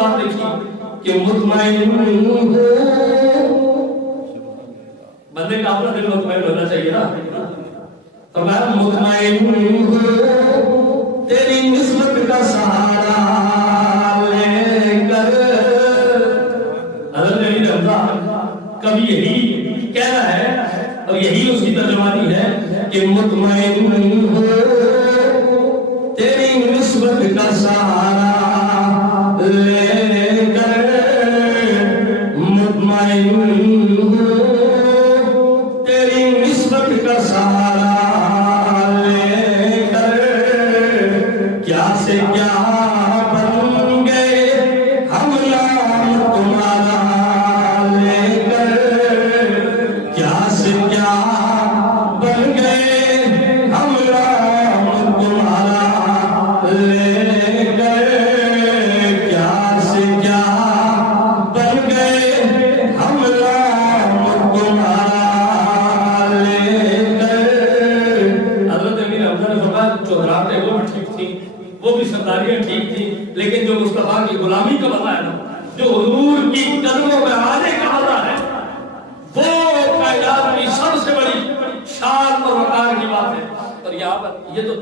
بات دیکھی کہ مطمئن ہو، بندے کا اپنا دل مطمئن ہونا چاہیے نا. فرمایا مطمئن ہو تیری نسبت کا سہارا لے کر. حضرت علی رضا کبھی یہی کہنا ہے اور یہی اس کی ترجمانی ہے کہ مطمئن ہو تیری نسبت کا سہارا لے کر، مطمئن ہو تیری نسبت کا سہارا لے کر. کیا سے کیا بن گئے ہم نام تمہارا لے کر، کیا سے کیا بن گئے ہم نام تمہارا لے کر، کیا سے کیا بن گئے ہم نام تمہارا لے کر. حضرت امیر حمزہ نے فرمایا چودراہٹیں وہ بھی ٹھیک تھی، وہ بھی سرداریاں ٹھیک تھی، لیکن جو مصطفیٰ کی غلامی کا مزہ ہے نا، جو حضور کی قدموں میں آنے کا مزہ ہے، وہ کائنات کی سب سے بڑی شان اور وقار کی بات ہے. اور یہاں پر یہ تو